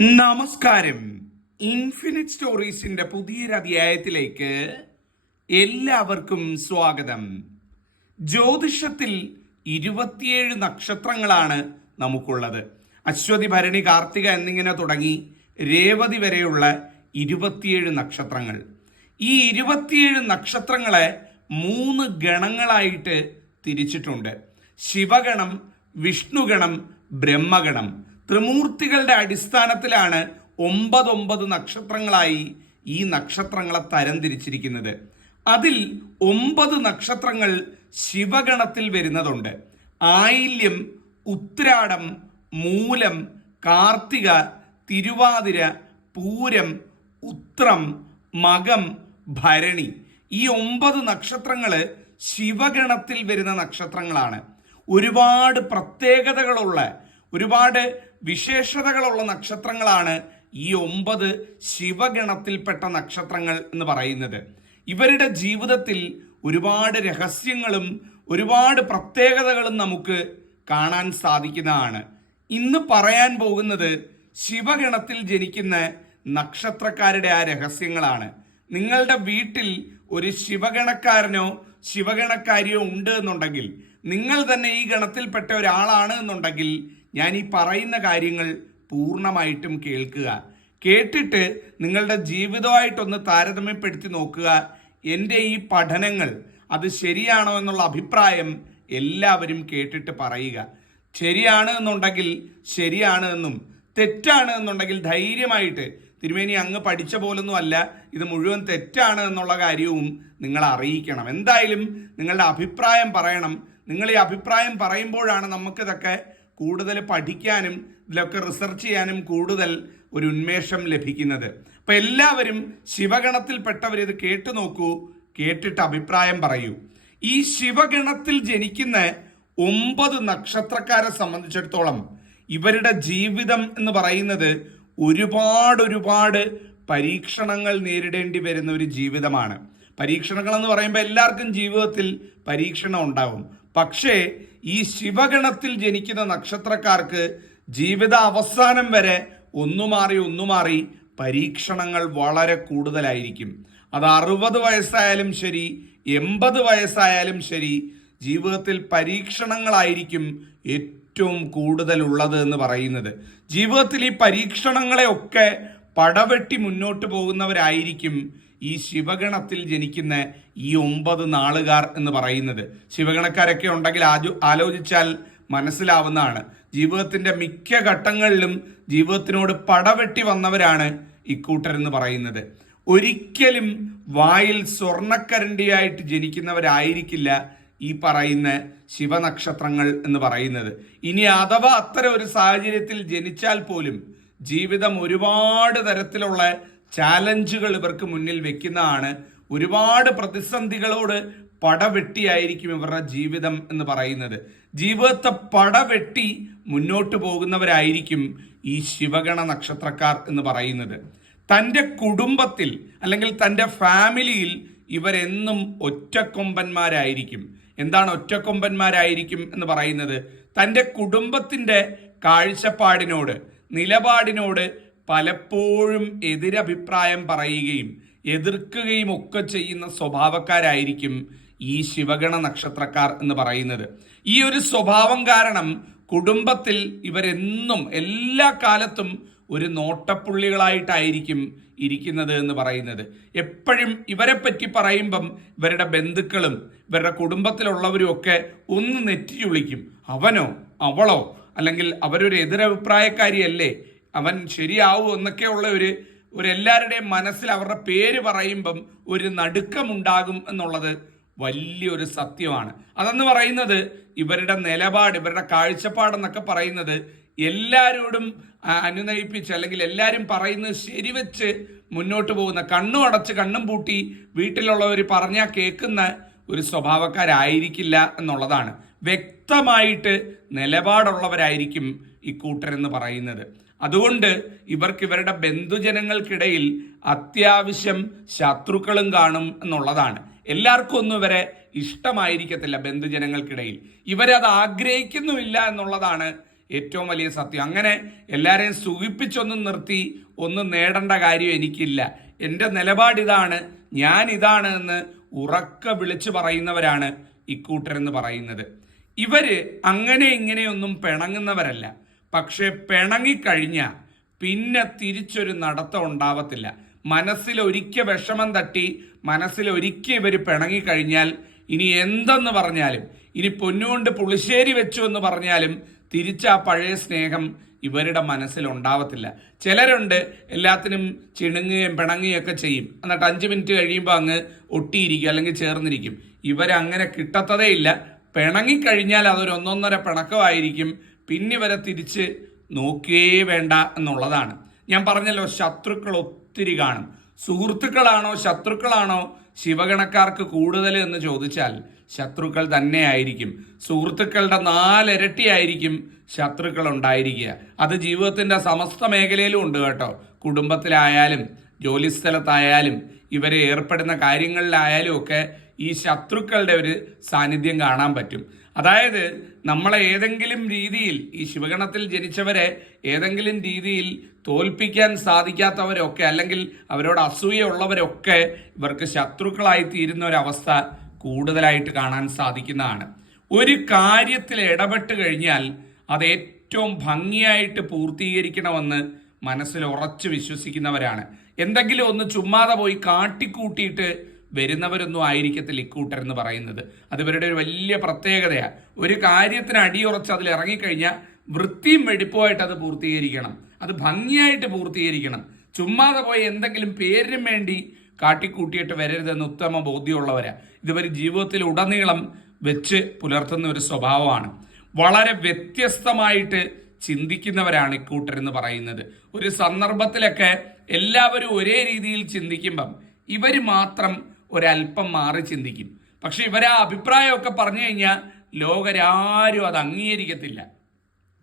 നമസ്കാരം. ഇൻഫിനിറ്റ് സ്റ്റോറീസിന്റെ പുതിയൊരു അധ്യായത്തിലേക്ക് എല്ലാവർക്കും സ്വാഗതം. ജ്യോതിഷത്തിൽ ഇരുപത്തിയേഴ് നക്ഷത്രങ്ങളാണ് നമുക്കുള്ളത്. അശ്വതി ഭരണി കാർത്തിക എന്നിങ്ങനെ തുടങ്ങി രേവതി വരെയുള്ള ഇരുപത്തിയേഴ് നക്ഷത്രങ്ങൾ. ഈ ഇരുപത്തിയേഴ് നക്ഷത്രങ്ങളെ മൂന്ന് ഗണങ്ങളായിട്ട് തിരിച്ചിട്ടുണ്ട്. ശിവഗണം വിഷ്ണുഗണം ബ്രഹ്മഗണം. ത്രിമൂർത്തികളുടെ അടിസ്ഥാനത്തിലാണ് ഒമ്പതൊമ്പത് നക്ഷത്രങ്ങളായി ഈ നക്ഷത്രങ്ങളെ തരംതിരിച്ചിരിക്കുന്നത്. അതിൽ ഒമ്പത് നക്ഷത്രങ്ങൾ ശിവഗണത്തിൽ വരുന്നതുണ്ട്. ആയില്യം ഉത്രാടം മൂലം കാർത്തിക തിരുവാതിര പൂരം ഉത്രം മകം ഭരണി. ഈ ഒമ്പത് നക്ഷത്രങ്ങൾ ശിവഗണത്തിൽ വരുന്ന നക്ഷത്രങ്ങളാണ്. ഒരുപാട് പ്രത്യേകതകളുള്ള ഒരുപാട് വിശേഷതകളുള്ള നക്ഷത്രങ്ങളാണ് ഈ ഒമ്പത് ശിവഗണത്തിൽപ്പെട്ട നക്ഷത്രങ്ങൾ എന്ന് പറയുന്നത്. ഇവരുടെ ജീവിതത്തിൽ ഒരുപാട് രഹസ്യങ്ങളും ഒരുപാട് പ്രത്യേകതകളും നമുക്ക് കാണാൻ സാധിക്കുന്നതാണ്. ഇന്ന് പറയാൻ പോകുന്നത് ശിവഗണത്തിൽ ജനിക്കുന്ന നക്ഷത്രക്കാരുടെ ആ രഹസ്യങ്ങളാണ്. നിങ്ങളുടെ വീട്ടിൽ ഒരു ശിവഗണക്കാരനോ ശിവഗണക്കാരിയോ ഉണ്ട് എന്നുണ്ടെങ്കിൽ നിങ്ങൾ തന്നെ ഈ ഗണത്തിൽപ്പെട്ട ഒരാളാണ് എന്നുണ്ടെങ്കിൽ ഞാൻ ഈ പറയുന്ന കാര്യങ്ങൾ പൂർണമായിട്ടും കേൾക്കുക. കേട്ടിട്ട് നിങ്ങളുടെ ജീവിതമായിട്ടൊന്ന് താരതമ്യപ്പെടുത്തി നോക്കുക. എന്റെ ഈ പഠനങ്ങൾ അത് ശരിയാണോ എന്നുള്ള അഭിപ്രായം എല്ലാവരും കേട്ടിട്ട് പറയുക. ശരിയാണ് എന്നുണ്ടെങ്കിൽ ശരിയാണ് എന്നും തെറ്റാണ് എന്നുണ്ടെങ്കിൽ ധൈര്യമായിട്ട്. തിരുമേനി അങ്ങ് പഠിച്ച പോലൊന്നും അല്ല ഇത് മുഴുവൻ തെറ്റാണ് എന്നുള്ള കാര്യവും നിങ്ങൾ അറിയിക്കണം. എന്തായാലും നിങ്ങളുടെ അഭിപ്രായം പറയണം. നിങ്ങൾ ഈ അഭിപ്രായം പറയുമ്പോഴാണ് നമുക്കിതൊക്കെ കൂടുതൽ പഠിക്കാനും ഇതിലൊക്കെ റിസർച്ച് ചെയ്യാനും കൂടുതൽ ഒരു ഉന്മേഷം ലഭിക്കുന്നത്. അപ്പം എല്ലാവരും ശിവഗണത്തിൽപ്പെട്ടവർ ഇത് കേട്ടു നോക്കൂ കേട്ടിട്ട് അഭിപ്രായം പറയൂ. ഈ ശിവഗണത്തിൽ ജനിക്കുന്ന ഒമ്പത് നക്ഷത്രക്കാരെ സംബന്ധിച്ചിടത്തോളം ഇവരുടെ ജീവിതം എന്ന് പറയുന്നത് ഒരുപാട് ഒരുപാട് പരീക്ഷണങ്ങൾ നേരിടേണ്ടി വരുന്ന ഒരു ജീവിതമാണ്. പരീക്ഷണങ്ങൾ എന്ന് പറയുമ്പോൾ എല്ലാവർക്കും ജീവിതത്തിൽ പരീക്ഷണം ഉണ്ടാകും പക്ഷേ ഈ ശിവഗണത്തിൽ ജനിക്കുന്ന നക്ഷത്രക്കാർക്ക് ജീവിത അവസാനം വരെ ഒന്നു മാറി ഒന്നു മാറി പരീക്ഷണങ്ങൾ വളരെ കൂടുതലായിരിക്കും. അത് അറുപത് വയസ്സായാലും ശരി എൺപത് വയസ്സായാലും ശരി ജീവിതത്തിൽ പരീക്ഷണങ്ങളായിരിക്കും ഏറ്റവും കൂടുതലുള്ളത് എന്ന് പറയുന്നത്. ജീവിതത്തിൽ ഈ പരീക്ഷണങ്ങളെയൊക്കെ പടവെട്ടി മുന്നോട്ട് പോകുന്നവരായിരിക്കും ഈ ശിവഗണത്തിൽ ജനിക്കുന്ന ഈ ഒമ്പത് നാളുകാർ എന്ന് പറയുന്നത്. ശിവഗണക്കാരൊക്കെ ഉണ്ടെങ്കിൽ ആജു ആലോചിച്ചാൽ മനസ്സിലാവുന്നതാണ്. ജീവിതത്തിന്റെ മിക്ക ഘട്ടങ്ങളിലും ജീവിതത്തിനോട് പടവെട്ടി വന്നവരാണ് ഇക്കൂട്ടരെന്ന് പറയുന്നത്. ഒരിക്കലും വായിൽ സ്വർണക്കരണ്ടിയായിട്ട് ജനിക്കുന്നവരായിരിക്കില്ല ഈ പറയുന്ന ശിവനക്ഷത്രങ്ങൾ എന്ന് പറയുന്നത്. ഇനി അഥവാ അത്തരം ഒരു സാഹചര്യത്തിൽ ജനിച്ചാൽ പോലും ജീവിതം ഒരുപാട് തരത്തിലുള്ള ചാലഞ്ചുകൾ ഇവർക്ക് മുന്നിൽ വെക്കുന്നതാണ്. ഒരുപാട് പ്രതിസന്ധികളോട് പടവെട്ടിയായിരിക്കും ഇവരുടെ ജീവിതം എന്ന് പറയുന്നത്. ജീവിതത്തെ പടവെട്ടി മുന്നോട്ട് പോകുന്നവരായിരിക്കും ഈ ശിവഗണ നക്ഷത്രക്കാർ എന്ന് പറയുന്നത്. തന്റെ കുടുംബത്തിൽ അല്ലെങ്കിൽ തന്റെ ഫാമിലിയിൽ ഇവരെന്നും ഒറ്റക്കൊമ്പന്മാരായിരിക്കും. എന്താണ് ഒറ്റക്കൊമ്പന്മാരായിരിക്കും എന്ന് പറയുന്നത്? തന്റെ കുടുംബത്തിന്റെ കാഴ്ചപ്പാടിനോട് നിലപാടിനോട് പലപ്പോഴും എതിരഭിപ്രായം പറയുകയും എതിർക്കുകയും ഒക്കെ ചെയ്യുന്ന സ്വഭാവക്കാരായിരിക്കും ഈ ശിവഗണ നക്ഷത്രക്കാർ എന്ന് പറയുന്നത്. ഈ ഒരു സ്വഭാവം കാരണം കുടുംബത്തിൽ ഇവരെന്നും എല്ലാ കാലത്തും ഒരു നോട്ടപ്പുള്ളികളായിട്ടായിരിക്കും ഇരിക്കുന്നത് എന്ന് പറയുന്നത്. എപ്പോഴും ഇവരെ പറ്റി പറയുമ്പം ഇവരുടെ ബന്ധുക്കളും ഇവരുടെ കുടുംബത്തിലുള്ളവരും ഒക്കെ ഒന്ന് നെറ്റിയൊളിക്കും അവനോ അവളോ അല്ലെങ്കിൽ അവരൊരു എതിരഭിപ്രായക്കാരിയല്ലേ? അവൻ ശരിയാവൂ എന്നൊക്കെയുള്ള ഒരു ഒരു എല്ലാവരുടെയും മനസ്സിൽ അവരുടെ പേര് പറയുമ്പം ഒരു നടുക്കമുണ്ടാകും എന്നുള്ളത് വലിയൊരു സത്യമാണ്. അതെന്ന് പറയുന്നത് ഇവരുടെ നിലപാട് ഇവരുടെ കാഴ്ചപ്പാടെന്നൊക്കെ പറയുന്നത് എല്ലാവരോടും അനുനയിപ്പിച്ച് അല്ലെങ്കിൽ എല്ലാവരും പറയുന്നത് ശരിവെച്ച് മുന്നോട്ട് പോകുന്ന കണ്ണും അടച്ച് കണ്ണും പൂട്ടി വീട്ടിലുള്ളവർ പറഞ്ഞാൽ കേൾക്കുന്ന ഒരു സ്വഭാവക്കാരായിരിക്കില്ല എന്നുള്ളതാണ്. വ്യക്തമായിട്ട് നിലപാടുള്ളവരായിരിക്കും ഇക്കൂട്ടരെന്ന് പറയുന്നത്. അതുകൊണ്ട് ഇവർക്ക് ഇവരുടെ ബന്ധുജനങ്ങൾക്കിടയിൽ അത്യാവശ്യം ശത്രുക്കളും കാണും എന്നുള്ളതാണ്. എല്ലാവർക്കും ഒന്നും ഇവരെ ഇഷ്ടമായിരിക്കത്തില്ല ബന്ധുജനങ്ങൾക്കിടയിൽ. ഇവരത് ആഗ്രഹിക്കുന്നുമില്ല എന്നുള്ളതാണ് ഏറ്റവും വലിയ സത്യം. അങ്ങനെ എല്ലാവരെയും സുഖിപ്പിച്ചൊന്നും നിർത്തി ഒന്നും നേടേണ്ട കാര്യം എനിക്കില്ല. എന്റെ നിലപാടിതാണ് ഞാൻ ഇതാണ് എന്ന് ഉറക്ക വിളിച്ചു പറയുന്നവരാണ് ഇക്കൂട്ടരെന്ന് പറയുന്നത്. ഇവർ അങ്ങനെ ഇങ്ങനെയൊന്നും പിണങ്ങുന്നവരല്ല. പക്ഷെ പിണങ്ങിക്കഴിഞ്ഞ പിന്നെ തിരിച്ചൊരു നടത്തം ഉണ്ടാവത്തില്ല. മനസ്സിൽ ഒരിക്കൽ വിഷമം തട്ടി മനസ്സിൽ ഒരിക്കൽ ഇവർ പിണങ്ങിക്കഴിഞ്ഞാൽ ഇനി എന്തെന്ന് പറഞ്ഞാലും ഇനി പൊന്നുകൊണ്ട് പുളിശ്ശേരി വെച്ചു എന്ന് പറഞ്ഞാലും തിരിച്ച ആ പഴയ സ്നേഹം ഇവരുടെ മനസ്സിലുണ്ടാവത്തില്ല ചിലരുണ്ട് എല്ലാത്തിനും ചിണുങ്ങുകയും പിണങ്ങുകയും ഒക്കെ ചെയ്യും. എന്നിട്ട് അഞ്ച് മിനിറ്റ് കഴിയുമ്പോൾ അങ്ങ് ഒട്ടിയിരിക്കും അല്ലെങ്കിൽ ചേർന്നിരിക്കും. ഇവരങ്ങനെ കിട്ടത്തതേ ഇല്ല പിണങ്ങിക്കഴിഞ്ഞാൽ അതൊരു ഒന്നൊന്നര പിണക്കമായിരിക്കും. പിന്നെ വരെ തിരിച്ച് നോക്കുകയേ വേണ്ട എന്നുള്ളതാണ്. ഞാൻ പറഞ്ഞല്ലോ ശത്രുക്കൾ ഒത്തിരി കാണും. സുഹൃത്തുക്കളാണോ ശത്രുക്കളാണോ ശിവഗണക്കാർക്ക് കൂടുതൽ എന്ന് ചോദിച്ചാൽ ശത്രുക്കൾ തന്നെ ആയിരിക്കും സുഹൃത്തുക്കളുടെ നാലിരട്ടിയായിരിക്കും ശത്രുക്കൾ ഉണ്ടായിരിക്കുക. അത് ജീവിതത്തിന്റെ സമസ്ത മേഖലയിലും ഉണ്ട് കേട്ടോ. കുടുംബത്തിലായാലും ജോലിസ്ഥലത്തായാലും ഇവരെ ഏർപ്പെടുന്ന കാര്യങ്ങളിലായാലും ഒക്കെ ഈ ശത്രുക്കളുടെ ഒരു സാന്നിധ്യം കാണാൻ പറ്റും. അതായത് നമ്മളെ ഏതെങ്കിലും രീതിയിൽ ഈ ശിവഗണത്തിൽ ജനിച്ചവരെ ഏതെങ്കിലും രീതിയിൽ തോൽപ്പിക്കാൻ സാധിക്കാത്തവരൊക്കെ അല്ലെങ്കിൽ അവരോട് അസൂയുള്ളവരൊക്കെ ഇവർക്ക് ശത്രുക്കളായി തീരുന്ന ഒരവസ്ഥ കൂടുതലായിട്ട് കാണാൻ സാധിക്കുന്നതാണ്. ഒരു കാര്യത്തിൽ ഇടപെട്ട് കഴിഞ്ഞാൽ അത് ഏറ്റവും ഭംഗിയായിട്ട് പൂർത്തീകരിക്കണമെന്ന് മനസ്സിൽ ഉറച്ചു വിശ്വസിക്കുന്നവരാണ്. എന്തെങ്കിലും ഒന്ന് ചുമ്മാതെ പോയി കാട്ടിക്കൂട്ടിയിട്ട് വരുന്നവരൊന്നും ആയിരിക്കത്തില്ല ഇക്കൂട്ടർ എന്ന് പറയുന്നത്. അത് ഇവരുടെ ഒരു വലിയ പ്രത്യേകതയാണ് ഒരു കാര്യത്തിന് അടിയുറച്ച് അതിൽ ഇറങ്ങിക്കഴിഞ്ഞാൽ വൃത്തിയും വെടിപ്പുമായിട്ട് അത് പൂർത്തീകരിക്കണം. അത് ഭംഗിയായിട്ട് പൂർത്തീകരിക്കണം. ചുമ്മാതെ പോയി എന്തെങ്കിലും പേരിനും വേണ്ടി കാട്ടിക്കൂട്ടിയിട്ട് വരരുതെന്ന് ഉത്തമ ബോധ്യമുള്ളവരാ. ഇതുവർ ജീവിതത്തിൽ ഉടനീളം വെച്ച് പുലർത്തുന്ന ഒരു സ്വഭാവമാണ്. വളരെ വ്യത്യസ്തമായിട്ട് ചിന്തിക്കുന്നവരാണ് ഇക്കൂട്ടർ എന്ന് പറയുന്നത്. ഒരു സന്ദർഭത്തിലൊക്കെ എല്ലാവരും ഒരേ രീതിയിൽ ചിന്തിക്കുമ്പം ഇവർ മാത്രം ഒരല്പം മാറി ചിന്തിക്കും. പക്ഷെ ഇവരാ അഭിപ്രായമൊക്കെ പറഞ്ഞു കഴിഞ്ഞാൽ ലോകരാരും അത് അംഗീകരിക്കത്തില്ല.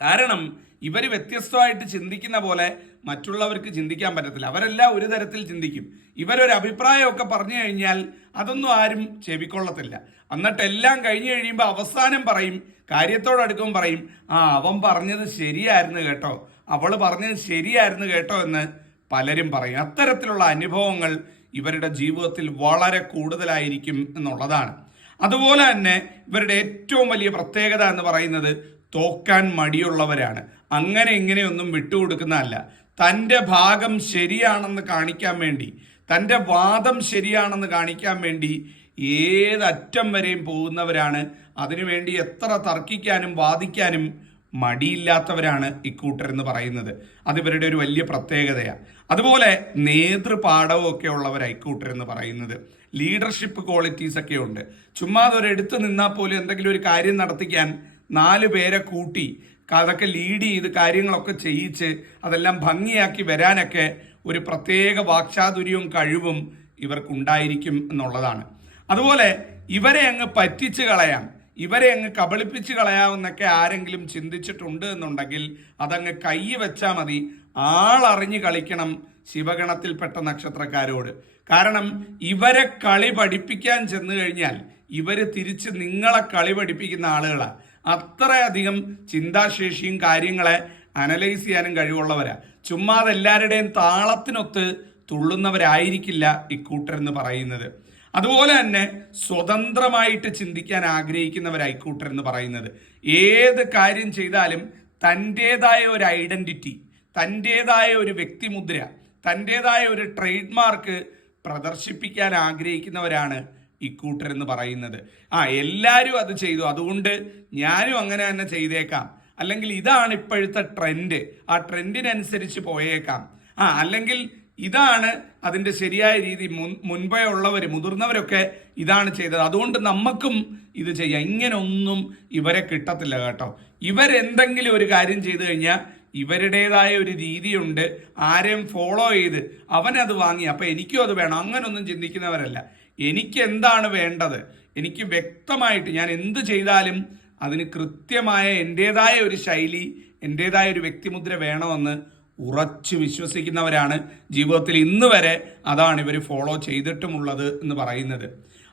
കാരണം ഇവർ വ്യത്യസ്തമായിട്ട് ചിന്തിക്കുന്ന പോലെ മറ്റുള്ളവർക്ക് ചിന്തിക്കാൻ പറ്റത്തില്ല. അവരെല്ലാം ഒരു തരത്തിൽ ചിന്തിക്കും. ഇവരൊരു അഭിപ്രായമൊക്കെ പറഞ്ഞു കഴിഞ്ഞാൽ അതൊന്നും ആരും ചെവിക്കൊള്ളത്തില്ല. എന്നിട്ട് എല്ലാം കഴിഞ്ഞു കഴിയുമ്പോൾ അവസാനം പറയും കാര്യത്തോടടുക്കും പറയും ആ അവൻ പറഞ്ഞത് ശരിയായിരുന്നു കേട്ടോ. അവൾ പറഞ്ഞത് ശരിയായിരുന്നു കേട്ടോ എന്ന് പലരും പറയും. അത്തരത്തിലുള്ള അനുഭവങ്ങൾ ഇവരുടെ ജീവിതത്തിൽ വളരെ കൂടുതലായിരിക്കും എന്നുള്ളതാണ്. അതുപോലെ തന്നെ ഇവരുടെ ഏറ്റവും വലിയ പ്രത്യേകത എന്ന് പറയുന്നത് തോക്കാൻ മടിയുള്ളവരാണ്. അങ്ങനെ ഇങ്ങനെയൊന്നും വിട്ടുകൊടുക്കുന്നതല്ല. തന്റെ ഭാഗം ശരിയാണെന്ന് കാണിക്കാൻ വേണ്ടി തന്റെ വാദം ശരിയാണെന്ന് കാണിക്കാൻ വേണ്ടി ഏതറ്റം വരെയും പോകുന്നവരാണ്. അതിനുവേണ്ടി എത്ര തർക്കിക്കാനും വാദിക്കാനും മടിയില്ലാത്തവരാണ് ഇക്കൂട്ടർ എന്ന് പറയുന്നത്. അത് ഇവരുടെ ഒരു വലിയ പ്രത്യേകതയാണ് അതുപോലെ നേതൃപാഠവും ഒക്കെ ഉള്ളവരാണ് ഇക്കൂട്ടർ എന്ന് പറയുന്നത്. ലീഡർഷിപ്പ് ക്വാളിറ്റീസ് ഒക്കെ ഉണ്ട്. ചുമ്മാ അതൊരെടുത്ത് നിന്നാൽ പോലും എന്തെങ്കിലും ഒരു കാര്യം നടത്തിക്കാൻ നാല് പേരെ കൂട്ടി അതൊക്കെ ലീഡ് ചെയ്ത് കാര്യങ്ങളൊക്കെ ചെയ്യിച്ച് അതെല്ലാം ഭംഗിയാക്കി വരാനൊക്കെ ഒരു പ്രത്യേക വാക്ചാതുര്യവും കഴിവും ഇവർക്കുണ്ടായിരിക്കും എന്നുള്ളതാണ്. അതുപോലെ ഇവരെ അങ്ങ് പറ്റിച്ച് കളയാം. ഇവരെ അങ്ങ് കബളിപ്പിച്ച് കളയാവുന്നൊക്കെ ആരെങ്കിലും ചിന്തിച്ചിട്ടുണ്ട് എന്നുണ്ടെങ്കിൽ അതങ്ങ് കൈ വെച്ചാൽ മതി. ആളറിഞ്ഞ് കളിക്കണം ശിവഗണത്തിൽപ്പെട്ട നക്ഷത്രക്കാരോട്. കാരണം ഇവരെ കളി പഠിപ്പിക്കാൻ ചെന്നു കഴിഞ്ഞാൽ ഇവർ തിരിച്ച് നിങ്ങളെ കളി പഠിപ്പിക്കുന്ന ആളുകളാണ് അത്രയധികം ചിന്താശേഷിയും കാര്യങ്ങളെ അനലൈസ് ചെയ്യാനും കഴിവുള്ളവരാ. ചുമ്മാതെ എല്ലാവരുടെയും താളത്തിനൊത്ത് തുള്ളുന്നവരായിരിക്കില്ല ഇക്കൂട്ടരെന്ന് പറയുന്നത്. അതുപോലെ തന്നെ സ്വതന്ത്രമായിട്ട് ചിന്തിക്കാൻ ആഗ്രഹിക്കുന്നവരായിക്കൂട്ടർ എന്ന് പറയുന്നത്. ഏത് കാര്യം ചെയ്താലും തന്റെതായ ഒരു ഐഡന്റിറ്റി തന്റെതായ ഒരു വ്യക്തിമുദ്ര തന്റെതായ ഒരു ട്രേഡ് മാർക്ക് പ്രദർശിപ്പിക്കാൻ ആഗ്രഹിക്കുന്നവരാണ് ഇക്കൂട്ടർ എന്ന് പറയുന്നത്. ആ എല്ലാവരും അത് ചെയ്തു. അതുകൊണ്ട് ഞാനും അങ്ങനെ തന്നെ ചെയ്തേക്കാം. അല്ലെങ്കിൽ ഇതാണ് ഇപ്പോഴത്തെ ട്രെൻഡ്. ആ ട്രെൻഡിനനുസരിച്ച് പോയേക്കാം. ആ അല്ലെങ്കിൽ ഇതാണ് അതിന്റെ ശരിയായ രീതി. മുൻ മുൻപേ ഉള്ളവർ മുതിർന്നവരൊക്കെ ഇതാണ് ചെയ്തത്. അതുകൊണ്ട് നമുക്കും ഇത് ചെയ്യാം. ഇങ്ങനൊന്നും ഇവരെ കിട്ടത്തില്ല കേട്ടോ. ഇവരെന്തെങ്കിലും ഒരു കാര്യം ചെയ്തു കഴിഞ്ഞാൽ ഇവരുടേതായ ഒരു രീതിയുണ്ട്. ആരെയും ഫോളോ ചെയ്ത് അവനത് വാങ്ങി. അപ്പം എനിക്കും അത് വേണം. അങ്ങനൊന്നും ചിന്തിക്കുന്നവരല്ല. എനിക്ക് എന്താണ് വേണ്ടത്? എനിക്ക് വ്യക്തമായിട്ട് ഞാൻ എന്ത് ചെയ്താലും അതിന് കൃത്യമായ എന്റെതായ ഒരു ശൈലി എന്റെതായ ഒരു വ്യക്തിമുദ്ര വേണമെന്ന് ഉറച്ചു വിശ്വസിക്കുന്നവരാണ് ജീവിതത്തിൽ ഇന്ന് വരെ അതാണ് ഇവർ ഫോളോ ചെയ്തിട്ടുമുള്ളത് എന്ന് പറയുന്നത്.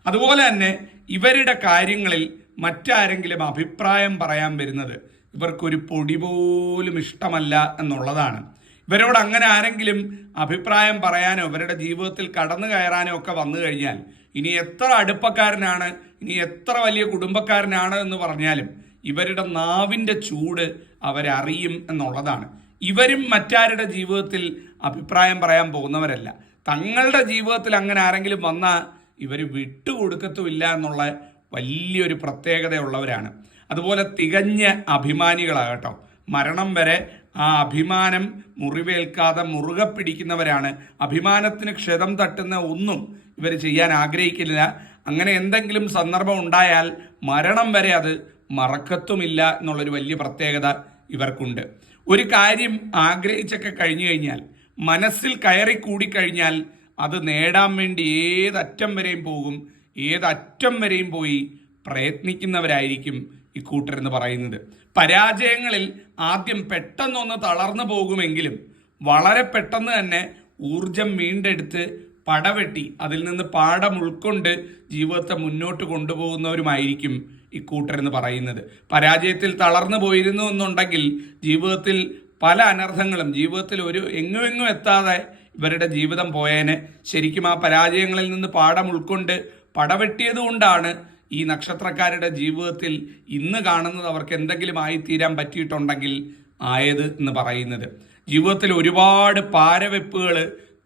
അതുപോലെ തന്നെ ഇവരുടെ കാര്യങ്ങളിൽ മറ്റാരെങ്കിലും അഭിപ്രായം പറയാൻ വരുന്നത് ഇവർക്കൊരു പൊടി പോലും ഇഷ്ടമല്ല എന്നുള്ളതാണ്. ഇവരോട് അങ്ങനെ ആരെങ്കിലും അഭിപ്രായം പറയാനോ ഇവരുടെ ജീവിതത്തിൽ കടന്നു കയറാനോ ഒക്കെ വന്നു കഴിഞ്ഞാൽ ഇനി എത്ര അടുപ്പക്കാരനാണ് ഇനി എത്ര വലിയ കുടുംബക്കാരനാണ് എന്ന് പറഞ്ഞാലും ഇവരുടെ നാവിന്റെ ചൂട് അവരറിയും എന്നുള്ളതാണ്. ഇവരും മറ്റാരുടെ ജീവിതത്തിൽ അഭിപ്രായം പറയാൻ പോകുന്നവരല്ല. തങ്ങളുടെ ജീവിതത്തിൽ അങ്ങനെ ആരെങ്കിലും വന്നാൽ ഇവർ വിട്ടുകൊടുക്കത്തുമില്ല എന്നുള്ള വലിയൊരു പ്രത്യേകതയുള്ളവരാണ്. അതുപോലെ തികഞ്ഞ അഭിമാനികളാകട്ടോ മരണം വരെ ആ അഭിമാനം മുറിവേൽക്കാതെ മുറുകെ പിടിക്കുന്നവരാണ്. അഭിമാനത്തിന് ക്ഷതം തട്ടുന്ന ഒന്നും ഇവർ ചെയ്യാൻ ആഗ്രഹിക്കില്ല അങ്ങനെ എന്തെങ്കിലും സന്ദർഭം ഉണ്ടായാൽ മരണം വരെ അത് മറക്കത്തുമില്ല എന്നുള്ളൊരു വലിയ പ്രത്യേകത ഇവർക്കുണ്ട്. ഒരു കാര്യം ആഗ്രഹിച്ചൊക്കെ കഴിഞ്ഞു കഴിഞ്ഞാൽ മനസ്സിൽ കയറി കൂടിക്കഴിഞ്ഞാൽ അത് നേടാൻ വേണ്ടി ഏതറ്റം വരെയും പോകും ഏതറ്റം വരെയും പോയി പ്രയത്നിക്കുന്നവരായിരിക്കും ഇക്കൂട്ടരെന്ന് പറയുന്നത്. പരാജയങ്ങളിൽ ആദ്യം പെട്ടെന്നൊന്ന് തളർന്നു പോകുമെങ്കിലും വളരെ പെട്ടെന്ന് തന്നെ ഊർജം വീണ്ടെടുത്ത് പടവെട്ടി അതിൽ നിന്ന് പാഠം ഉൾക്കൊണ്ട് ജീവിതത്തെ മുന്നോട്ട് കൊണ്ടുപോകുന്നവരുമായിരിക്കും ഇക്കൂട്ടരെന്ന് പറയുന്നത്. പരാജയത്തിൽ തളർന്നു പോയിരുന്നു എന്നുണ്ടെങ്കിൽ ജീവിതത്തിൽ പല അനർത്ഥങ്ങളും ജീവിതത്തിൽ ഒരു എങ്ങും എങ്ങും എത്താതെ ഇവരുടെ ജീവിതം പോയേനെ. ശരിക്കും ആ പരാജയങ്ങളിൽ നിന്ന് പാഠം ഉൾക്കൊണ്ട് പടവെട്ടിയതുകൊണ്ടാണ് ഈ നക്ഷത്രക്കാരുടെ ജീവിതത്തിൽ ഇന്ന് കാണുന്നത് അവർക്ക് എന്തെങ്കിലും ആയിത്തീരാൻ പറ്റിയിട്ടുണ്ടെങ്കിൽ ആയത് എന്ന് പറയുന്നത്. ജീവിതത്തിൽ ഒരുപാട് പാരവെപ്പുകൾ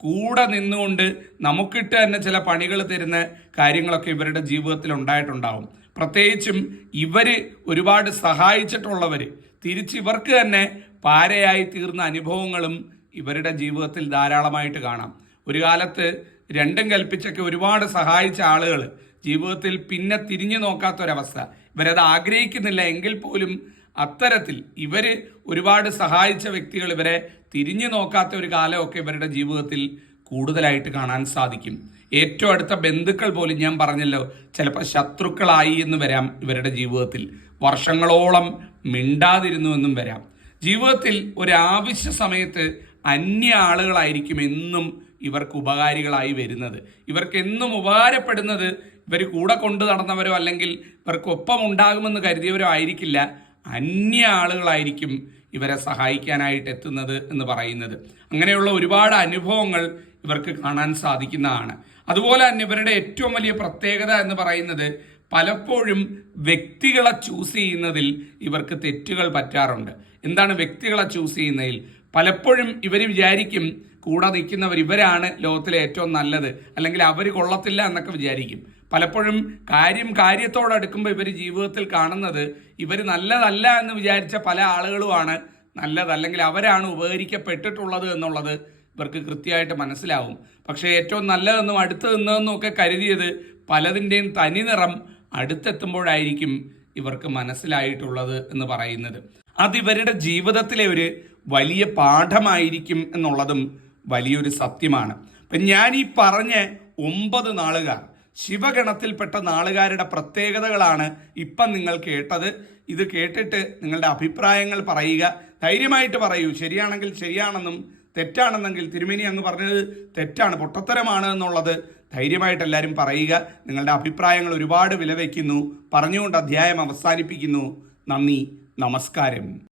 കൂടെ നിന്നുകൊണ്ട് നമുക്കിട്ട് തന്നെ ചില പണികൾ തരുന്ന കാര്യങ്ങളൊക്കെ ഇവരുടെ ജീവിതത്തിൽ ഉണ്ടായിട്ടുണ്ടാവും. പ്രത്യേകിച്ചും ഇവർ ഒരുപാട് സഹായിച്ചിട്ടുള്ളവർ തിരിച്ച് ഇവർക്ക് തന്നെ പാരയായി തീർന്ന അനുഭവങ്ങളും ഇവരുടെ ജീവിതത്തിൽ ധാരാളമായിട്ട് കാണാം. ഒരു കാലത്ത് രണ്ടും കൽപ്പിച്ചൊക്കെ ഒരുപാട് സഹായിച്ച ആളുകൾ ജീവിതത്തിൽ പിന്നെ തിരിഞ്ഞു നോക്കാത്തൊരവസ്ഥ. ഇവരത് ആഗ്രഹിക്കുന്നില്ല എങ്കിൽ പോലും അത്തരത്തിൽ ഇവർ ഒരുപാട് സഹായിച്ച വ്യക്തികൾ ഇവരെ തിരിഞ്ഞു നോക്കാത്ത ഒരു കാലമൊക്കെ ഇവരുടെ ജീവിതത്തിൽ കൂടുതലായിട്ട് കാണാൻ സാധിക്കും. ഏറ്റവും അടുത്ത ബന്ധുക്കൾ പോലും ഞാൻ പറഞ്ഞല്ലോ ചിലപ്പോൾ ശത്രുക്കളായി എന്ന് വരാം ഇവരുടെ ജീവിതത്തിൽ. വർഷങ്ങളോളം മിണ്ടാതിരുന്നു എന്നും വരാം. ജീവിതത്തിൽ ഒരാവശ്യ സമയത്ത് അന്യ ആളുകളായിരിക്കും എന്നും ഇവർക്ക് ഉപകാരികളായി വരുന്നത്. ഇവർക്ക് എന്നും ഉപകാരപ്പെടുന്നത് ഇവർ കൂടെ കൊണ്ടു നടന്നവരോ അല്ലെങ്കിൽ ഇവർക്ക് ഒപ്പം ഉണ്ടാകുമെന്ന് കരുതിയവരോ ആയിരിക്കില്ല. അന്യ ആളുകളായിരിക്കും ഇവരെ സഹായിക്കാനായിട്ട് എത്തുന്നത് എന്ന് പറയുന്നത്. അങ്ങനെയുള്ള ഒരുപാട് അനുഭവങ്ങൾ ഇവർക്ക് കാണാൻ സാധിക്കുന്നതാണ്. അതുപോലെ തന്നെ ഇവരുടെ ഏറ്റവും വലിയ പ്രത്യേകത എന്ന് പറയുന്നത് പലപ്പോഴും വ്യക്തികളെ ചൂസ് ചെയ്യുന്നതിൽ ഇവർക്ക് തെറ്റുകൾ പറ്റാറുണ്ട്. എന്താണ് വ്യക്തികളെ ചൂസ് ചെയ്യുന്നതിൽ? പലപ്പോഴും ഇവർ വിചാരിക്കും കൂടെ നിൽക്കുന്നവർ ഇവരാണ് ലോകത്തിലെ ഏറ്റവും നല്ലത് അല്ലെങ്കിൽ അവർ കൊള്ളത്തില്ല എന്നൊക്കെ വിചാരിക്കും. പലപ്പോഴും കാര്യം കാര്യത്തോട് അടുക്കുമ്പോൾ ഇവർ ജീവിതത്തിൽ കാണുന്നത് ഇവർ നല്ലതല്ല എന്ന് വിചാരിച്ച പല ആളുകളുമാണ് നല്ലതല്ലെങ്കിൽ അവരാണ് ഉപകരിക്കപ്പെട്ടിട്ടുള്ളത് എന്നുള്ളത് ഇവർക്ക് കൃത്യമായിട്ട് മനസ്സിലാവും. പക്ഷേ ഏറ്റവും നല്ലതെന്നും അടുത്ത് നിന്നതെന്നും ഒക്കെ കരുതിയത് പലതിന്റെയും തനിനിറം അടുത്തെത്തുമ്പോഴായിരിക്കും ഇവർക്ക് മനസ്സിലായിട്ടുള്ളത് എന്ന് പറയുന്നത്. അതിവരുടെ ജീവിതത്തിലെ ഒരു വലിയ പാഠമായിരിക്കും എന്നുള്ളതും വലിയൊരു സത്യമാണ്. അപ്പം ഞാൻ ഈ പറഞ്ഞ ഒമ്പത് നാളുകാർ ശിവഗണത്തിൽപ്പെട്ട നാളുകാരുടെ പ്രത്യേകതകളാണ് ഇപ്പം നിങ്ങൾ കേട്ടത്. ഇത് കേട്ടിട്ട് നിങ്ങളുടെ അഭിപ്രായങ്ങൾ പറയുക. ധൈര്യമായിട്ട് പറയൂ. ശരിയാണെങ്കിൽ ശരിയാണെന്നും തെറ്റാണെന്നെങ്കിൽ തിരുമേനി അങ്ങ് പറഞ്ഞത് തെറ്റാണ് പൊട്ടത്തരമാണ് എന്നുള്ളത് ധൈര്യമായിട്ട് എല്ലാവരും പറയുക. നിങ്ങളുടെ അഭിപ്രായങ്ങൾ ഒരുപാട് വിലവയ്ക്കുന്നു. പറഞ്ഞുകൊണ്ട് അധ്യായം അവസാനിപ്പിക്കുന്നു. നന്ദി. നമസ്കാരം.